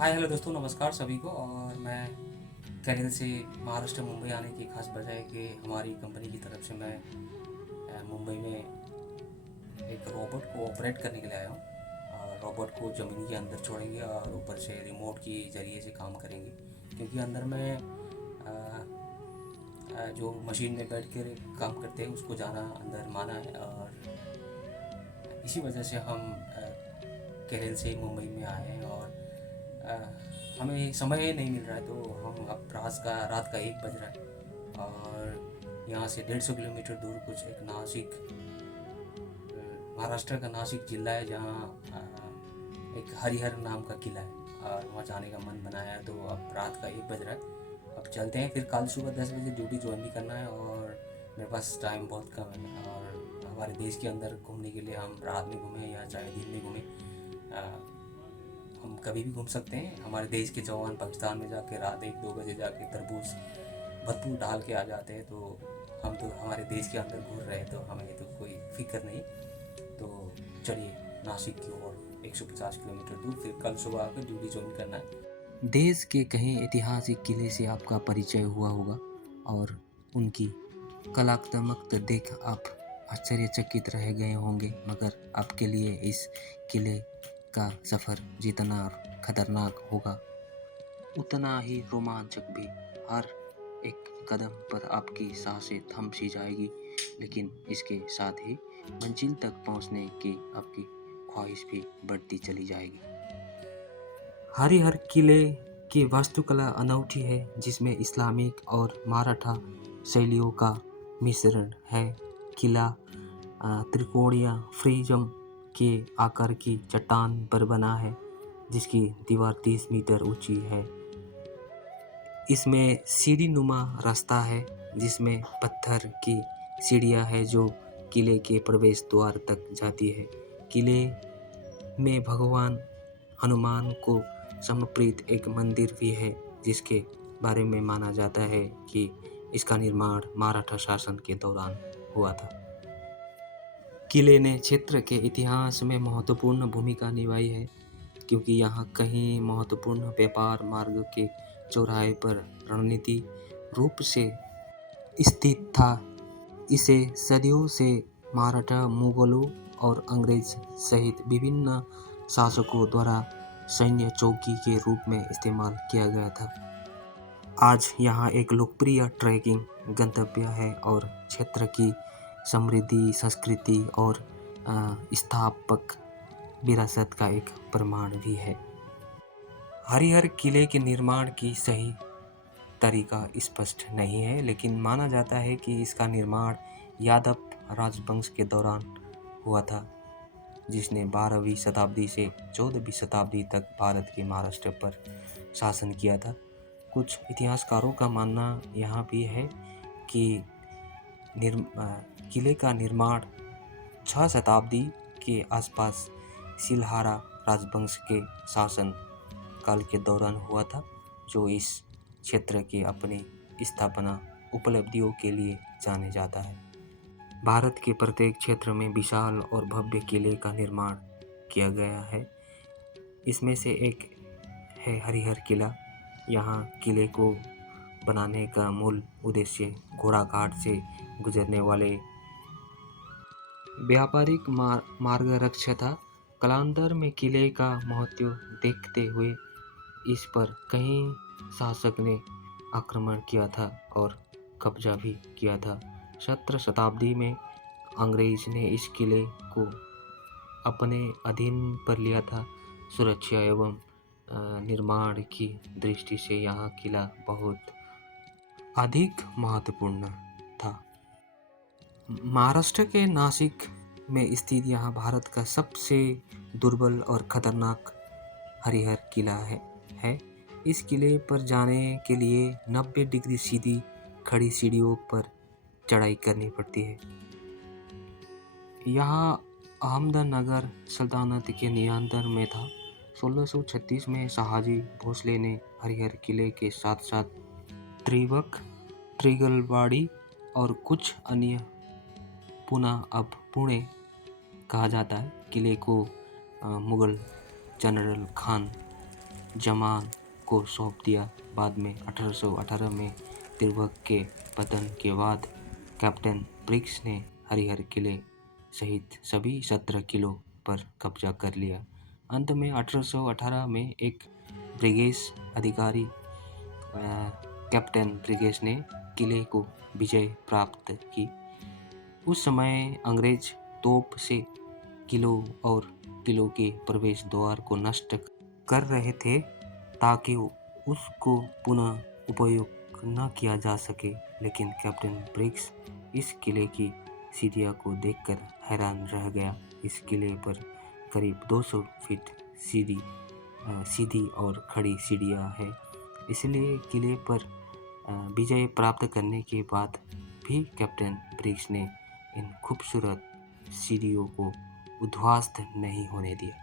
Hi hello दोस्तों, नमस्कार सभी को। और मैं केरल से महाराष्ट्र मुंबई आने की खास वजह है कि हमारी कंपनी की तरफ से मैं मुंबई में एक रोबोट को ऑपरेट करने के लिए आया हूँ। और रोबोट को ज़मीन के अंदर छोड़ेंगे और ऊपर से रिमोट के ज़रिए से काम करेंगे, क्योंकि अंदर में जो मशीन में बैठ कर काम करते हैं उसको जाना अंदर माना है। और इसी वजह से हम केरल से मुंबई में आए हैं। और अ, हमें समय नहीं मिल रहा है, तो हम अब रात का 1 बज रहा है। और यहाँ से 150 किलोमीटर दूर कुछ एक नासिक, महाराष्ट्र का नासिक जिला है, जहाँ एक हरिहर नाम का किला है। और वहाँ जाने का मन बनाया है। तो अब रात का 1 बज रहा है, अब चलते हैं। फिर कल सुबह 10 बजे ड्यूटी ज्वाइन भी करना है। और मेरे पास टाइम बहुत कम है। और हमारे देश के अंदर घूमने के लिए हम रात में घूमें या चाहे दिन में घूमें, हम कभी भी घूम सकते हैं। हमारे देश के जवान पाकिस्तान में जाके रात 1-2 बजे जाके तरबूज भरपूर डाल के आ जाते हैं। तो हम तो हमारे देश के अंदर घूम रहे हैं, तो हमें तो कोई फिक्र नहीं। तो चलिए नासिक की ओर 150 किलोमीटर दूर फिर कल सुबह आकर ड्यूटी ज्वाइन करना है। देश के कहीं ऐतिहासिक किले से आपका परिचय हुआ होगा और उनकी कलात्मक देख आप आश्चर्यचकित रह गए होंगे, मगर आपके लिए इस किले का सफ़र जितना खतरनाक होगा उतना ही रोमांचक भी। हर एक कदम पर आपकी सांसें थम सी जाएगी, लेकिन इसके साथ ही मंजिल तक पहुंचने की आपकी ख्वाहिश भी बढ़ती चली जाएगी। हरिहर किले की वास्तुकला अनूठी है, जिसमें इस्लामिक और मराठा शैलियों का मिश्रण है। किला त्रिकोणीय प्रिज्म के आकार की चट्टान पर बना है, जिसकी दीवार 30 मीटर ऊंची है। इसमें सीढ़ी-नुमा रास्ता है, जिसमें पत्थर की सीढ़ियां हैं जो किले के प्रवेश द्वार तक जाती है। किले में भगवान हनुमान को समर्पित एक मंदिर भी है, जिसके बारे में माना जाता है कि इसका निर्माण मराठा शासन के दौरान हुआ था। किले ने क्षेत्र के इतिहास में महत्वपूर्ण भूमिका निभाई है, क्योंकि यहाँ कई महत्वपूर्ण व्यापार मार्ग के चौराहे पर रणनीतिक रूप से स्थित था। इसे सदियों से मराठा, मुगलों और अंग्रेज सहित विभिन्न शासकों द्वारा सैन्य चौकी के रूप में इस्तेमाल किया गया था। आज यहाँ एक लोकप्रिय ट्रैकिंग गंतव्य है और क्षेत्र की समृद्धि, संस्कृति और स्थापक विरासत का एक प्रमाण भी है। हरिहर किले के निर्माण की सही तरीका स्पष्ट नहीं है, लेकिन माना जाता है कि इसका निर्माण यादव राजवंश के दौरान हुआ था, जिसने 12वीं शताब्दी से 14वीं शताब्दी तक भारत के महाराष्ट्र पर शासन किया था। कुछ इतिहासकारों का मानना यहाँ भी है कि किले का निर्माण 6 शताब्दी के आसपास सिलहारा राजवंश के शासन काल के दौरान हुआ था, जो इस क्षेत्र के अपनी स्थापना उपलब्धियों के लिए जाने जाता है। भारत के प्रत्येक क्षेत्र में विशाल और भव्य किले का निर्माण किया गया है। इसमें से एक है हरिहर किला। यहाँ किले को बनाने का मूल उद्देश्य घोड़ाघाट से गुजरने वाले व्यापारिक मार्ग रक्षा था। कालांतर में किले का महत्व देखते हुए इस पर कई शासक ने आक्रमण किया था और कब्जा भी किया था। 17 शताब्दी में अंग्रेज ने इस किले को अपने अधीन पर लिया था। सुरक्षा एवं निर्माण की दृष्टि से यह किला बहुत अधिक महत्वपूर्ण था। महाराष्ट्र के नासिक में स्थित यह भारत का सबसे दुर्बल और खतरनाक हरिहर किला है। इस किले पर जाने के लिए 90 डिग्री सीधी खड़ी सीढ़ियों पर चढ़ाई करनी पड़ती है। यह अहमदनगर सल्तनत के नियंत्रण में था। 1636 में शहाजी भोसले ने हरिहर किले के साथ साथ त्रिवक, त्रिगलवाड़ी और कुछ अन्य अब पुणे कहा जाता है किले को मुगल जनरल खान जमान को सौंप दिया। बाद में 1818 में तिरभक के पतन के बाद कैप्टन ब्रिग्स ने हरिहर किले सहित सभी 17 किलों पर कब्जा कर लिया। अंत में 1818 में एक ब्रिगेड अधिकारी कैप्टन ब्रिगेड ने किले को विजय प्राप्त की। उस समय अंग्रेज तोप से किलों और किलों के प्रवेश द्वार को नष्ट कर रहे थे ताकि उसको पुनः उपयोग न किया जा सके, लेकिन कैप्टन ब्रिग्स इस किले की सीढ़ियों को देखकर हैरान रह गया। इस किले पर करीब 200 फीट सीधी और खड़ी सीढ़ियाँ हैं, इसलिए किले पर विजय प्राप्त करने के बाद भी कैप्टन ब्रिग्स ने इन खूबसूरत सीढ़ियों को उद्ध्वस्त नहीं होने दिया।